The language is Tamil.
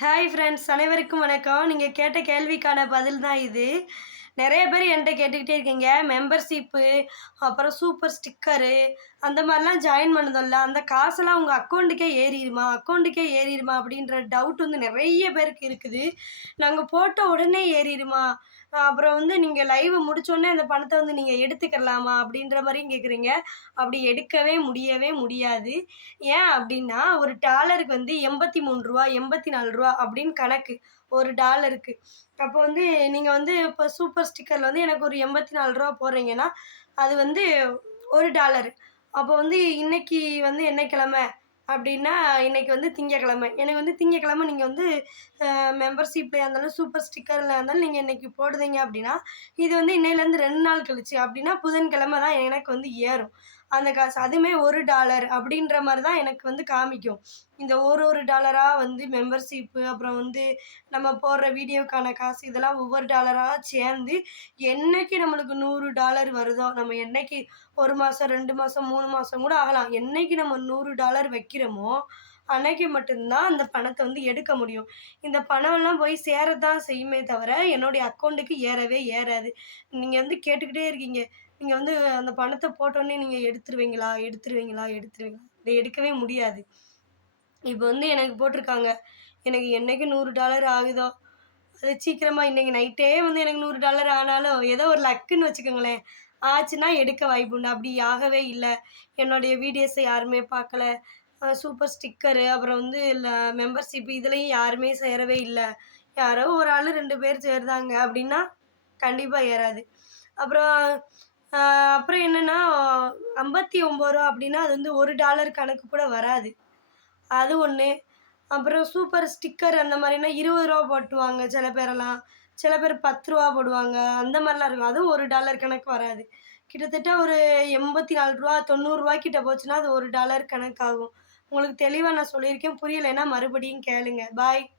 ஹாய் ஃப்ரெண்ட்ஸ் அனைவருக்கும் வணக்கம். நீங்கள் கேட்ட கேள்விக்கான பதில் தான் இது. நிறைய பேர் என்கிட்ட கேட்டுக்கிட்டே இருக்கீங்க. மெம்பர்ஷிப்பு அப்புறம் சூப்பர் ஸ்டிக்கரு அந்த மாதிரிலாம் ஜாயின் பண்ணதில்ல அந்த காசெல்லாம் உங்கள் அக்கௌண்ட்டுக்கே ஏறிடுமா? அக்கௌண்ட்டுக்கே ஏறிடுமா? அப்படின்ற டவுட் வந்து நிறைய பேருக்கு இருக்குது. நாங்கள் போட்ட உடனே ஏறிடுமா? அப்புறம் வந்து நீங்கள் லைவை முடிச்சோடனே அந்த பணத்தை வந்து நீங்கள் எடுத்துக்கலாமா? அப்படின்ற மாதிரியும் கேட்குறீங்க அப்படி எடுக்கவே முடியவே முடியாது. ஏன் அப்படின்னா ஒரு டாலருக்கு வந்து எண்பத்தி மூணு ரூபா எண்பத்தி நாலு ரூபா அப்படின்னு கணக்கு. ஒரு டாலருக்கு அப்போ வந்து நீங்கள் வந்து இப்போ சூப்பர் ஸ்டிக்கரில் வந்து எனக்கு ஒரு எண்பத்தி நாலு ரூபா போடுறீங்கன்னா அது வந்து ஒரு டாலர். அப்போ வந்து இன்னைக்கு வந்து என்ன கிழமை அப்படின்னா இன்னைக்கு வந்து திங்கக்கிழமை. எனக்கு வந்து திங்கக்கிழமை நீங்கள் வந்து மெம்பர்ஷிப்பில் இருந்தாலும் சூப்பர் ஸ்டிக்கரில் இருந்தாலும் நீங்கள் இன்னைக்கு போடுதீங்க அப்படின்னா இது வந்து இன்னையிலேருந்து ரெண்டு நாள் கழிச்சு அப்படின்னா புதன்கிழமை தான் எனக்கு வந்து ஏறும். அந்த காசு. அதுவுமே ஒரு டாலர் அப்படின்ற மாதிரி தான் எனக்கு வந்து காமிக்கும். இந்த ஒரு ஒரு டாலராக வந்து மெம்பர்ஷிப்பு அப்புறம் வந்து நம்ம போடுற வீடியோக்கான காசு இதெல்லாம் ஒவ்வொரு டாலராக சேர்ந்து என்னைக்கு நம்மளுக்கு நூறு டாலர் வருதோ நம்ம என்னைக்கு ஒரு மாதம் ரெண்டு மாதம் மூணு மாதம் கூட ஆகலாம். என்னைக்கு நம்ம நூறு டாலர் வைக்கிறோமோ அன்னைக்கு மட்டும்தான் அந்த பணத்தை வந்து எடுக்க முடியும். இந்த பணம்லாம் போய் சேரதான் செய்யுமே தவிர என்னுடைய அக்கௌண்ட்டுக்கு ஏறவே ஏறாது. நீங்கள் வந்து கேட்டுக்கிட்டே இருக்கீங்க. நீங்கள் வந்து அந்த பணத்தை போட்டோன்னே நீங்கள் எடுத்துருவீங்களா எடுத்துருவீங்களா எடுத்துருவீங்களா? இதை எடுக்கவே முடியாது. இப்போ வந்து எனக்கு போட்டிருக்காங்க. எனக்கு என்றைக்கு நூறு டாலர் ஆகுதோ அது சீக்கிரமாக இன்றைக்கி நைட்டே வந்து எனக்கு நூறு டாலர் ஆனாலும் ஏதோ ஒரு லக்குன்னு வச்சுக்கோங்களேன். ஆச்சுன்னா எடுக்க வாய்ப்பு உண்டு. அப்படி ஆகவே இல்லை. என்னுடைய வீடியோஸை யாருமே பார்க்கல. சூப்பர் ஸ்டிக்கரு அப்புறம் வந்து இல்லை மெம்பர்ஷிப் இதுலேயும் யாருமே சேரவே இல்லை. யாரோ ஒரு ஆள் ரெண்டு பேர் சேர்ந்தாங்க அப்படின்னா கண்டிப்பாக ஏறாது. அப்புறம் அப்புறம் என்னென்னா ஐம்பத்தி ஒம்பது ரூபா அப்படின்னா அது வந்து ஒரு டாலர் கணக்கு கூட வராது. அது ஒன்று அப்புறம் சூப்பர் ஸ்டிக்கர் அந்த மாதிரினா இருபது ரூபா போட்டுவாங்க சில பேரெல்லாம். சில பேர் பத்து ரூபா போடுவாங்க. அந்த மாதிரிலாம் இருக்கும். அதுவும் ஒரு டாலர் கணக்கு வராது. கிட்டத்தட்ட ஒரு எண்பத்தி நாலு ரூபா தொண்ணூறுரூவா கிட்ட போச்சுன்னா அது ஒரு டாலர் கணக்காகும். உங்களுக்கு தெளிவாக நான் சொல்லியிருக்கேன். புரியலைன்னா மறுபடியும் கேளுங்க. பாய்